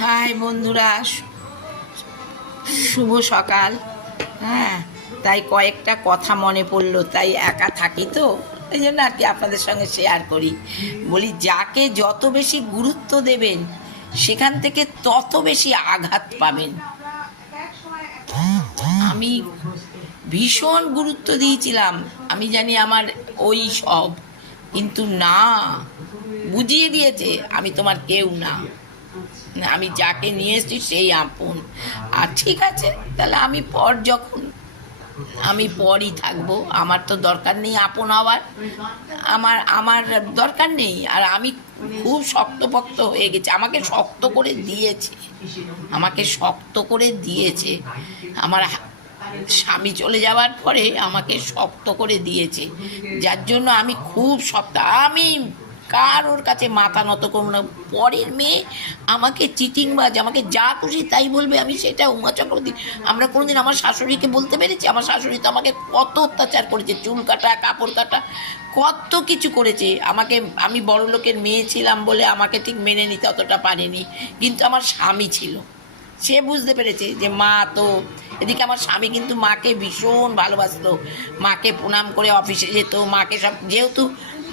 High বন্ধুরা, শুভ সকাল। হ্যাঁ, তাই কয়েকটা কথা মনে পড়লো, তাই একা থাকি তো এই জন্য আর কি আপনাদের সঙ্গে শেয়ার করি। বলি, যাকে যত বেশি গুরুত্ব দেবেন সেখান থেকে তত বেশি আঘাত পাবেন। আমি ভীষণ গুরুত্ব দিয়েছিলাম, আমি জানি আমার ওই সব, কিন্তু না, বুঝিয়ে দিয়েছে আমি তোমার কেউ না, আমি যাকে নিয়ে এসেছি সেই আপন। আর ঠিক আছে, তাহলে আমি যখন আমি পরই থাকবো, আমার তো দরকার নেই আপন হওয়ার, আমার আমার দরকার নেই। আর আমি খুব শক্তপোক্ত হয়ে গেছি, আমাকে শক্ত করে দিয়েছে, আমাকে শক্ত করে দিয়েছে। আমার স্বামী চলে যাওয়ার পরে আমাকে শক্ত করে দিয়েছে, যার জন্য আমি খুব শক্ত। আমি কারোর কাছে মাথা নত করবো না। পরের মেয়ে আমাকে চিটিংবাজ, আমাকে যা খুশি তাই বলবে, আমি সেটা উমা চক্রবর্তী। আমরা কোনোদিন আমার শাশুড়িকে বলতে পেরেছি? আমার শাশুড়ি তো আমাকে কত অত্যাচার করেছে, চুল কাটা, কাপড় কাটা, কত কিছু করেছে আমাকে। আমি বড় লোকের মেয়ে ছিলাম বলে আমাকে ঠিক মেনে নিতে অতটা পারেনি, কিন্তু আমার স্বামী ছিল, সে বুঝতে পেরেছে যে মা তো। এদিকে আমার স্বামী কিন্তু মাকে ভীষণ ভালোবাসতো, মাকে প্রণাম করে অফিসে যেত, মাকে সব, যেহেতু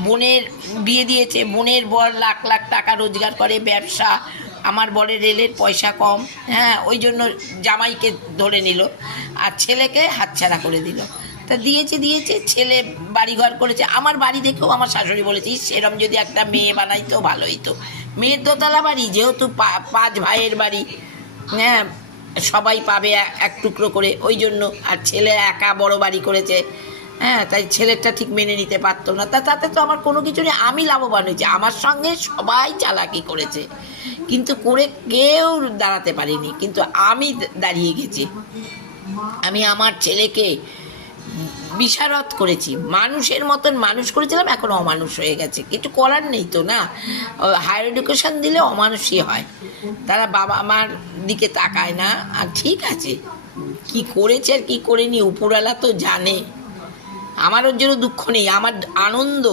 বোনের বিয়ে দিয়েছে, বোনের বর লাখ লাখ টাকা রোজগার করে, ব্যবসা, আমার বরের রেলের পয়সা কম, হ্যাঁ, ওই জন্য জামাইকে ধরে নিল আর ছেলেকে হাতছাড়া করে দিল। তা দিয়েছে ছেলে বাড়িঘর করেছে। আমার বাড়ি দেখেও আমার শাশুড়ি বলেছে, সেরম যদি একটা মেয়ে বানাইতো ভালো হইতো। মেয়ের দোতলা বাড়ি, যেহেতু পাঁচ ভাইয়ের বাড়ি, হ্যাঁ, সবাই পাবে এক টুকরো করে, ওই জন্য। আর ছেলে একা বড় বাড়ি করেছে, হ্যাঁ, তাই ছেলেটা ঠিক মেনে নিতে পারতো না। তাতে তো আমার কোনো কিছু নেই, আমি লাভবান হয়েছি। আমার সঙ্গে সবাই চালাকি করেছে, কিন্তু করে কেউ দাঁড়াতে পারিনি, কিন্তু আমি দাঁড়িয়ে গেছি। আমি আমার ছেলেকে বিশারদ করেছি, মানুষের মতন মানুষ করেছিলাম, এখন অমানুষ হয়ে গেছে, কিছু করার নেই তো না। হায়ার এডুকেশন দিলে অমানুষই হয়, তারা বাবা মার দিকে তাকায় না। আর ঠিক আছে, কি করেছে আর কি করেনি উপরওয়ালা তো জানে। আমার ওর জন্য দুঃখ নেই, আমার আনন্দ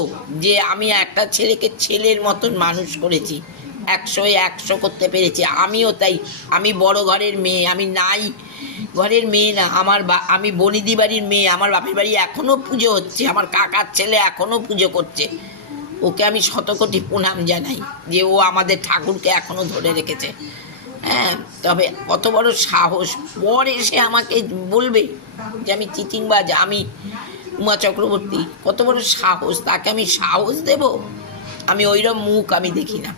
যে আমি একটা ছেলেকে ছেলের মতন মানুষ করেছি, 100-100 করতে পেরেছি। আমিও তাই, আমি বড় ঘরের মেয়ে, আমি নাই ঘরের মেয়ে না। আমি বনিদি বাড়ির মেয়ে, আমার বাপের বাড়ি এখনও পুজো হচ্ছে, আমার কাকার ছেলে এখনও পুজো করছে, ওকে আমি শতকোটি প্রণাম জানাই যে ও আমাদের ঠাকুরকে এখনও ধরে রেখেছে। হ্যাঁ, তবে কত বড় সাহস, পর এসে আমাকে বলবে যে আমি চিটিংবাজ, আমি উমা চক্রবর্তী, কত বড় সাহস, তাকে আমি সাহস দেব? আমি ওইরকম মুখ আমি দেখি না।